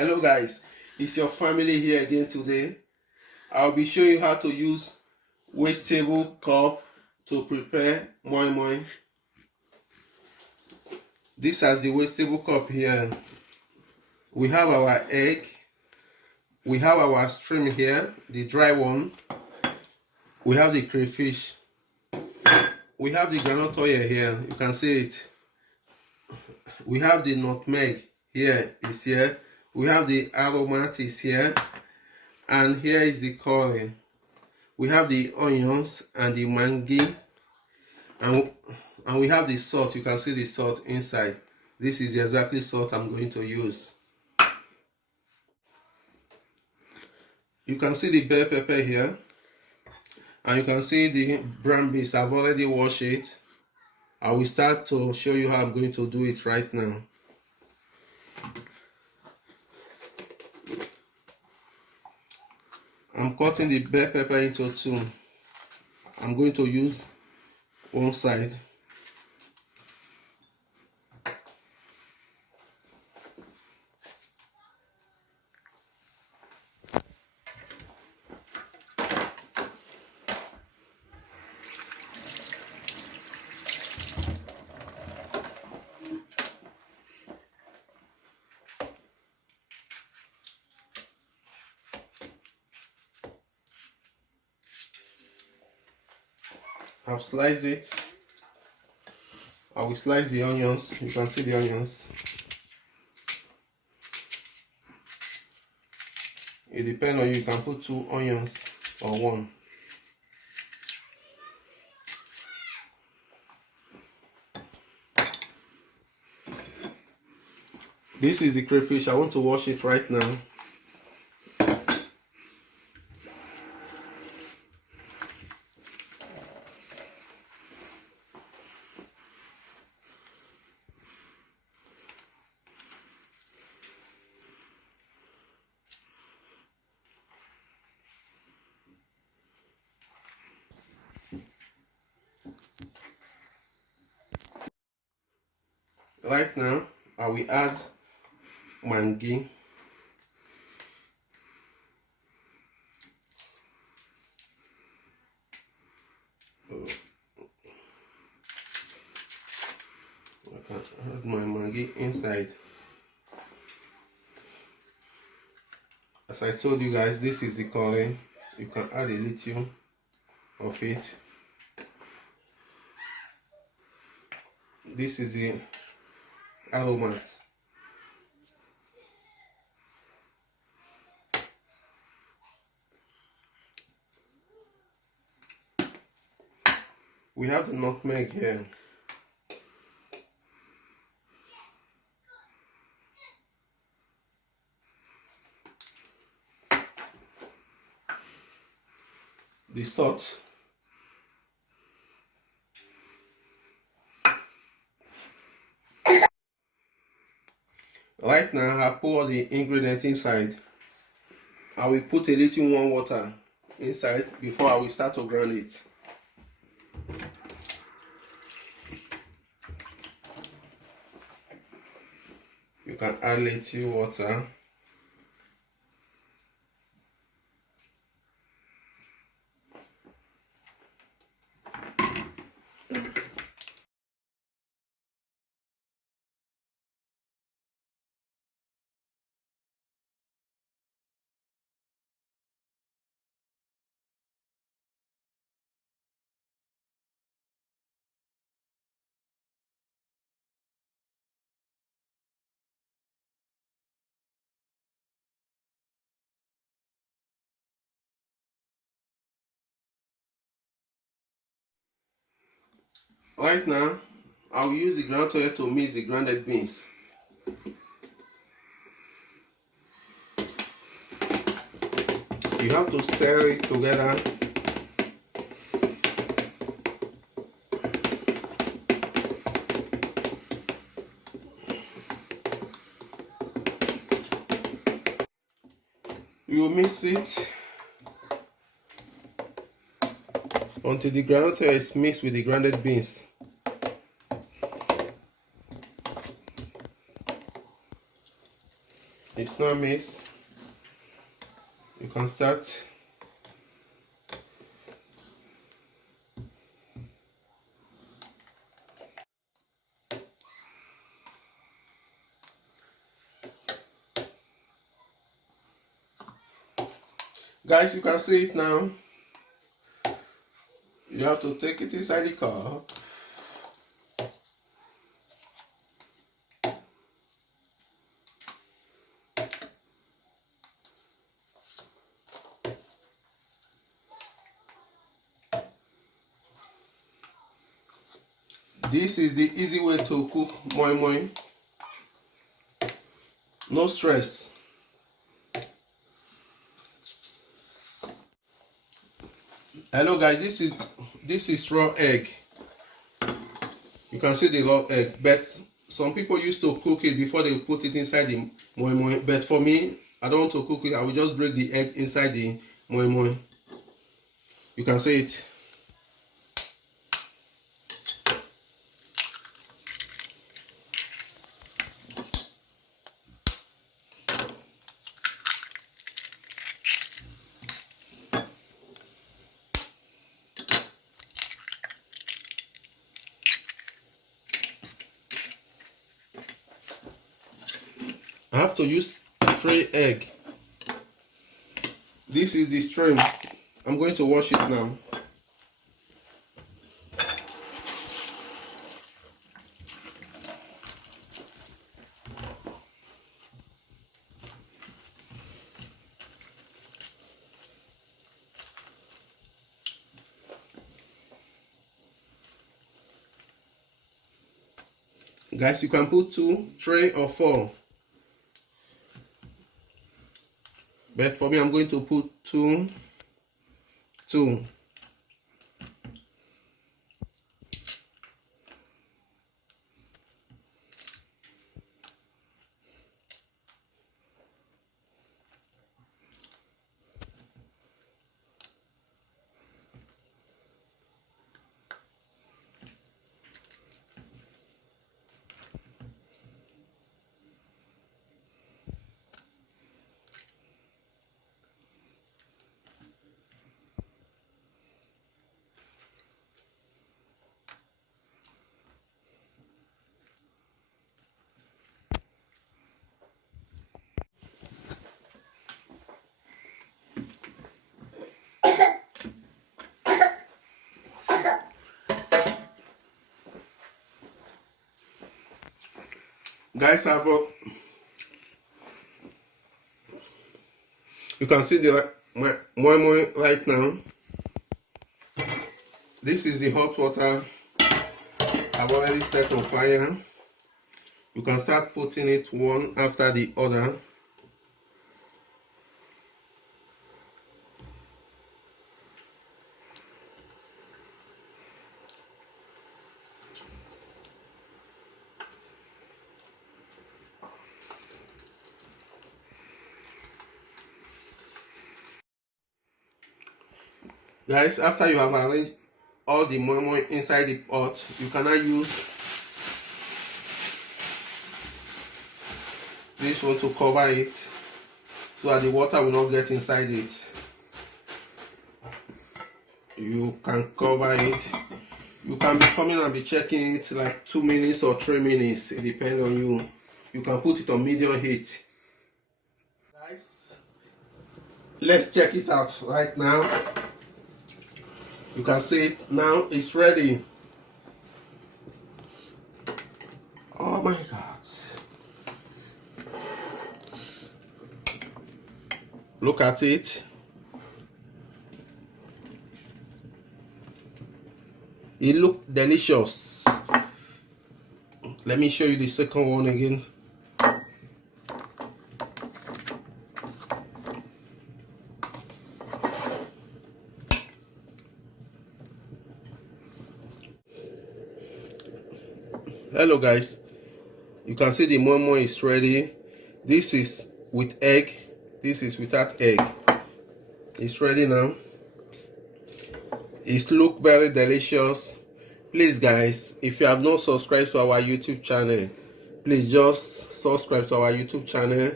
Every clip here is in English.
Hello guys, it's your family here again today. I'll be showing you how to use wastable cup to prepare moi moi. This has the wastable cup here. We have our egg, we have our stream here, the dry one, we have the crayfish, we have the groundnut oil here, you can see it. We have the nutmeg here, is here. We have the aromat is here, and here is the curry. We have the onions and the mangi, and we have the salt. You can see the salt inside. This is the exactly salt I'm going to use. You can see the bell pepper here, and you can see the brown beans. I've already washed it. I will start to show you how I'm going to do it right now. I'm cutting the bell pepper into two. I'm going to use one side. I've sliced it. I will slice the onions. You can see the onions. It depends on you. You can put 2 onions or 1. This is the crayfish. I want to wash it right now. Right now, I will add mangi. I can add my mangi inside. As I told you guys, this is the curry. You can add a little of it. This is the aromat. We have the nutmeg here. The salt. Right now, I pour the ingredients inside. I will put a little warm water inside before I will start to grind it. You can add a little water. Right now, I will use the ground oil to mix the grounded beans. You have to stir it together. You will mix it until the groundnut oil is mixed with the grounded beans. it's not mixed, you can start. Guys, you can see it now. You have to take it inside the cup. This is the easy way to cook moi moi. No stress. Hello guys, this is raw egg. You can see the raw egg, but some people used to cook it before they put it inside the moi moi. But for me, I don't want to cook it. I will just break the egg inside the moi moi. You can see it. I have to use 3 eggs. This is the stream. I'm going to wash it now. Guys, you can put 2, 3 or 4. But for me, I'm going to put 2. Guys, you can see the moi moi right now. This is the hot water I've already set on fire. You can start putting it one after the other. Guys, after you have arranged all the moi moi inside the pot, you can now use this one to cover it so that the water will not get inside it. You can cover it. You can be coming and be checking it like 2 minutes or 3 minutes. It depends on you. You can put it on medium heat. Guys, let's check it out right now. You can see it now, it's ready. Oh my God. Look at it. It looks delicious. Let me show you the second one again. Hello guys, you can see the moi moi is ready. This is with egg, this is without egg. It's ready now. It looks very delicious. Please guys, if you have not subscribed to our YouTube channel, please just subscribe to our YouTube channel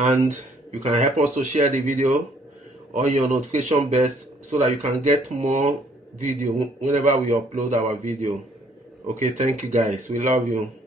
and you can help us to share the video on your notification bell so that you can get more video whenever we upload our video. Okay, thank you guys, we love you.